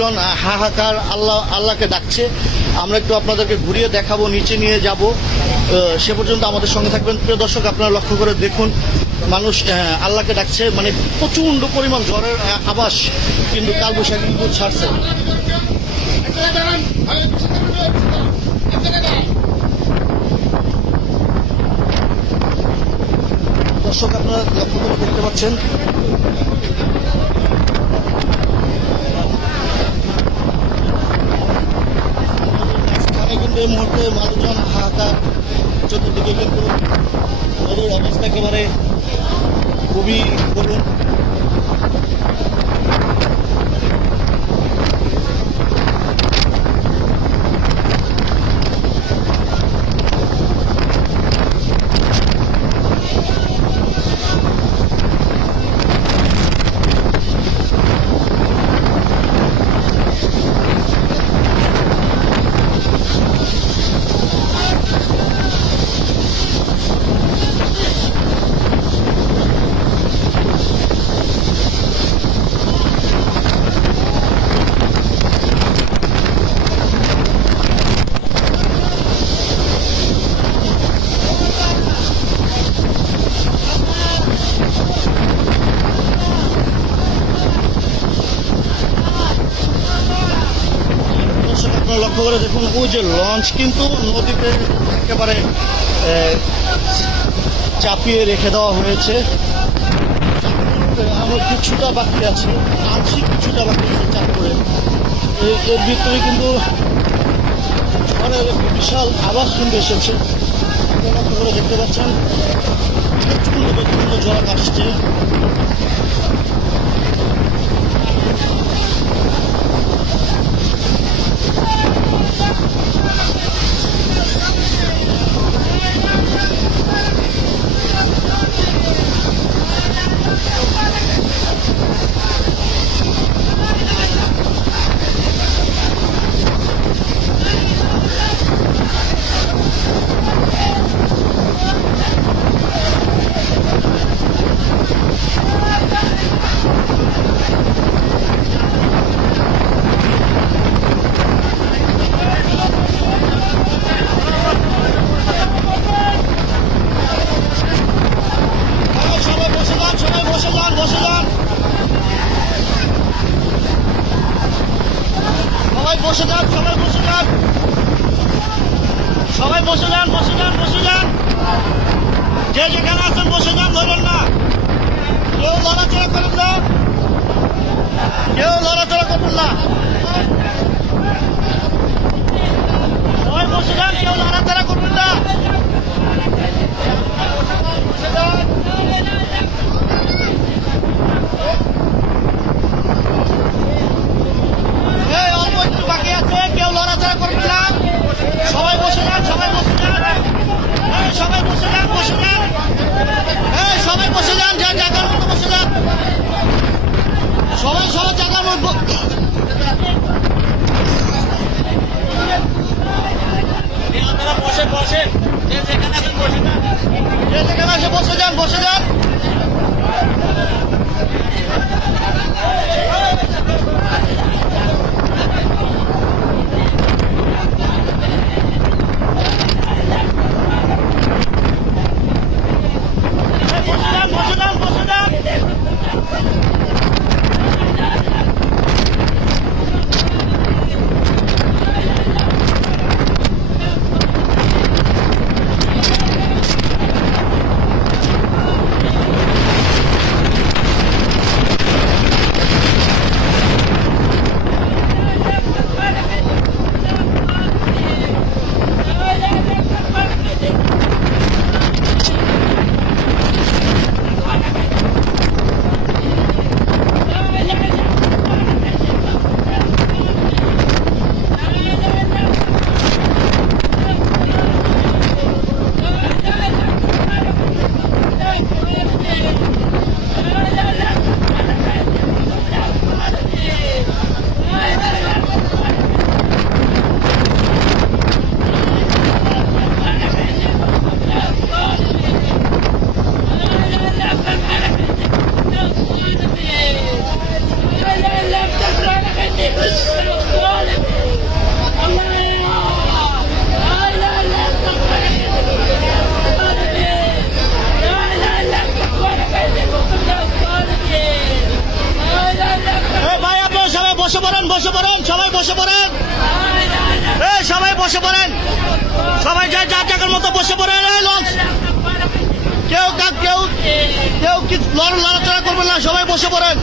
মানুষজন হাহাকার আল্লাহকে ডাকছে। আমরা একটু আপনাদেরকে ঘুরিয়ে দেখাবো, নিচে নিয়ে যাব। সে পর্যন্ত আমাদের সঙ্গে থাকবেন। প্রিয় দর্শক, আপনারা লক্ষ্য করে দেখুন, মানুষ আল্লাহকে ডাকছে। মানে প্রচণ্ড পরিমাণ ঝড়ের আভাস কিন্তু কালবৈশাখী কিন্তু ছাড়ছে। দর্শক, আপনারা লক্ষ্য করে দেখতে পাচ্ছেন কিন্তু এই মুহূর্তে মানুষজন হাহাকার। চতুর্দিকে কিন্তু নদীর অবস্থা একেবারে খুবই করুণ। লক্ষ্য করে দেখুন, ওই যে লঞ্চ কিন্তু নদীতে একেবারে চাপিয়ে রেখে দেওয়া হয়েছে। আমার কিছুটা বাকি আছে, আংশিক কিছুটা বাকি আছে চাপ করে। এর ভিতরে কিন্তু ঝড়ের বিশাল আওয়াজ কিন্তু এসেছে। লক্ষ্য করে দেখতে পাচ্ছেন প্রচন্ড ঝড় আসছে। বসে যান, সবাই বসে যান, সবাই বসে যান, বসে যান, বসে যান। যে যেখানে আছেন বসে যান, ধরেন না। কেউ লড়াচড়া করেন না, কেউ লড়াচড়া করবেন না। সবাই বসে যান, কেউ লড়াচড়া করবেন না। বসে যান। বাকি আছে, কেউ লড়াচড়া করবে না। সবাই বসে যান, সবাই বসে যান, সবাই বসে যান, বসে যান, সবাই বসে যান, যে জায়গার মতো বসে যান, সবাই সবাই জায়গার মতো। বসে বসে যে যেখানে আছেন বসে যান, যে যেখানে আছে বসে যান, বসে যান। বসে পড়েন, এই সবাই বসে পড়েন, সবাই যার যার জায়গার মতো বসে পড়েন। এই লঞ্চ কেউ কেউ কেউ কি লড়াচড়া করবেন না, সবাই বসে পড়েন।